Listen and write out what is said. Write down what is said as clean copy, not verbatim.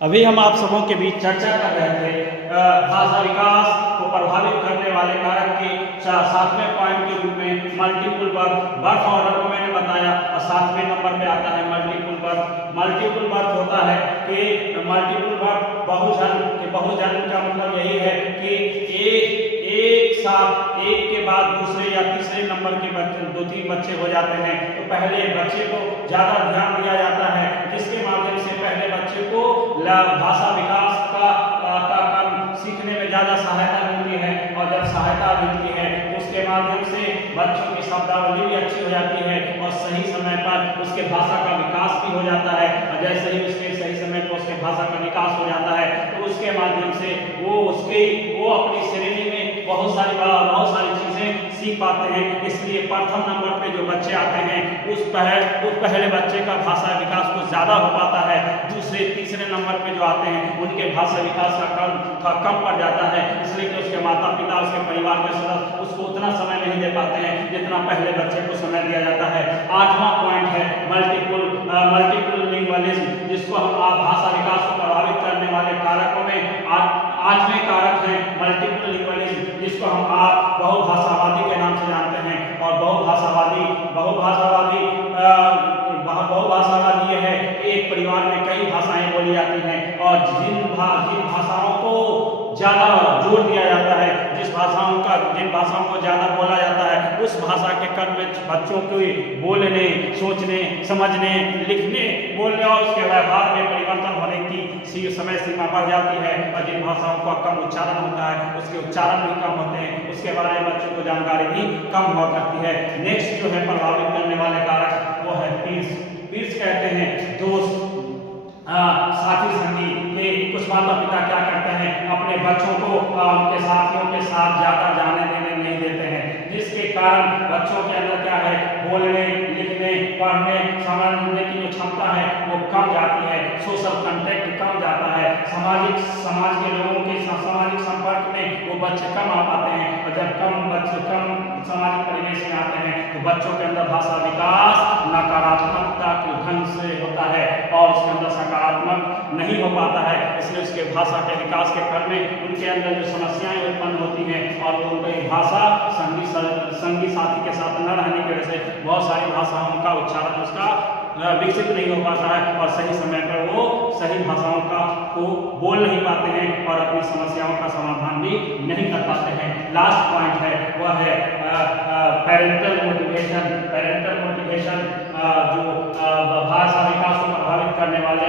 अभी हम आप सबों के बीच चर्चा कर रहे थे भाषा विकास को प्रभावित करने वाले कारक के 7वें पॉइंट के रूप में मल्टीपल बर्थ ऑर्डर को मैंने बताया और 7वें नंबर पे आता है मल्टीपल बर्थ। मल्टीपल बर्थ होता है कि मल्टीपल बर्थ बहुजन का मतलब यही है कि एक साथ एक के बाद दूसरे या तीसरे नंबर के बच्चे 2-3 बच्चे हो जाते हैं तो पहले बच्चे को ज्यादा ध्यान दिया जाता है, जिसके माध्यम से पहले बच्चे को भाषा विकास का सीखने में ज्यादा सहायता मिलती है और जब सहायता मिलती है तो उसके माध्यम से बच्चों की शब्दावली भी अच्छी हो जाती है और सही समय पर उसके भाषा का विकास भी हो जाता है। और जैसे ही उसके सही समय पर उसके भाषा का विकास हो जाता है तो उसके माध्यम से वो अपनी श्रेणी में बहुत सारी चीजें सीख पाते हैं। इसलिए प्रथम नंबर पे जो बच्चे आते हैं उस पहले बच्चे का भाषा विकास कुछ ज्यादा हो पाता है। दूसरे तीसरे नंबर पे जो आते हैं उनके भाषा विकास का कम पड़ जाता है, इसलिए कि उसके माता पिता उसके परिवार के सदस्य उसको उतना समय नहीं दे पाते हैं जितना पहले बच्चे को समय दिया जाता है। 8वां पॉइंट है मल्टीपल लिंग्विज्म, जिसको हम भाषा विकास को प्रभावित करने वाले कारकों में 8वें कारक है मल्टीपल लिंग्विज्म, जिसको हम बहुभाषावादी के नाम से जानते हैं। और बहुभाषावादी यह है कि एक परिवार में कई भाषाएं बोली जाती हैं और जिन भाषाओं को ज्यादा जोर दिया जाता है, जिन भाषाओं को ज्यादा बोला जाता है उस भाषा के क्रम में बच्चों के बोलने, सोचने, समझने, लिखने, बोलने और उसके व्यवहार में परिवर्तन होने की समय सीमा बढ़ जाती है। और जिन भाषाओं का कम उच्चारण होता है उसके उच्चारण भी कम होते हैं, उसके बारे में बच्चों को जानकारी भी कम हुआ करती है। नेक्स्ट जो है प्रभावित करने वाले कारक वो है पीर्स कहते हैं दोस्त, साथी संगी के कुछ माता पिता क्या करते हैं अपने बच्चों को उनके साथियों के साथ ज्यादा जाने देने नहीं देते हैं, जिसके कारण बच्चों के अंदर क्या है बोलने, लिखने, पढ़ने, समझने की जो क्षमता है वो कम जाती है, सोशल कांटेक्ट कम जाता है, समाज के लोगों के सामाजिक संपर्क में वो बच्चे कम आ पाते हैं। और जब कम सामाजिक परिवेश में आते हैं तो बच्चों के अंदर भाषा विकास नकारात्मकता के ढंग से होता है और उसके अंदर सकारात्मक नहीं हो पाता है। इसलिए उसके भाषा के विकास के क्रम में उनके अंदर जो समस्याएं उत्पन्न होती हैं और उनकी भाषा संगी साथी के साथ न रहने की वजह से बहुत सारी भाषाओं का उच्चारण उसका विकसित नहीं हो पाता है और सही समय पर वो सही भाषाओं को बोल नहीं पाते हैं और अपनी समस्याओं का समाधान भी नहीं कर पाते हैं। लास्ट पॉइंट है वह है पेरेंटल मोटिवेशन जो भाषा विकास को प्रभावित करने वाले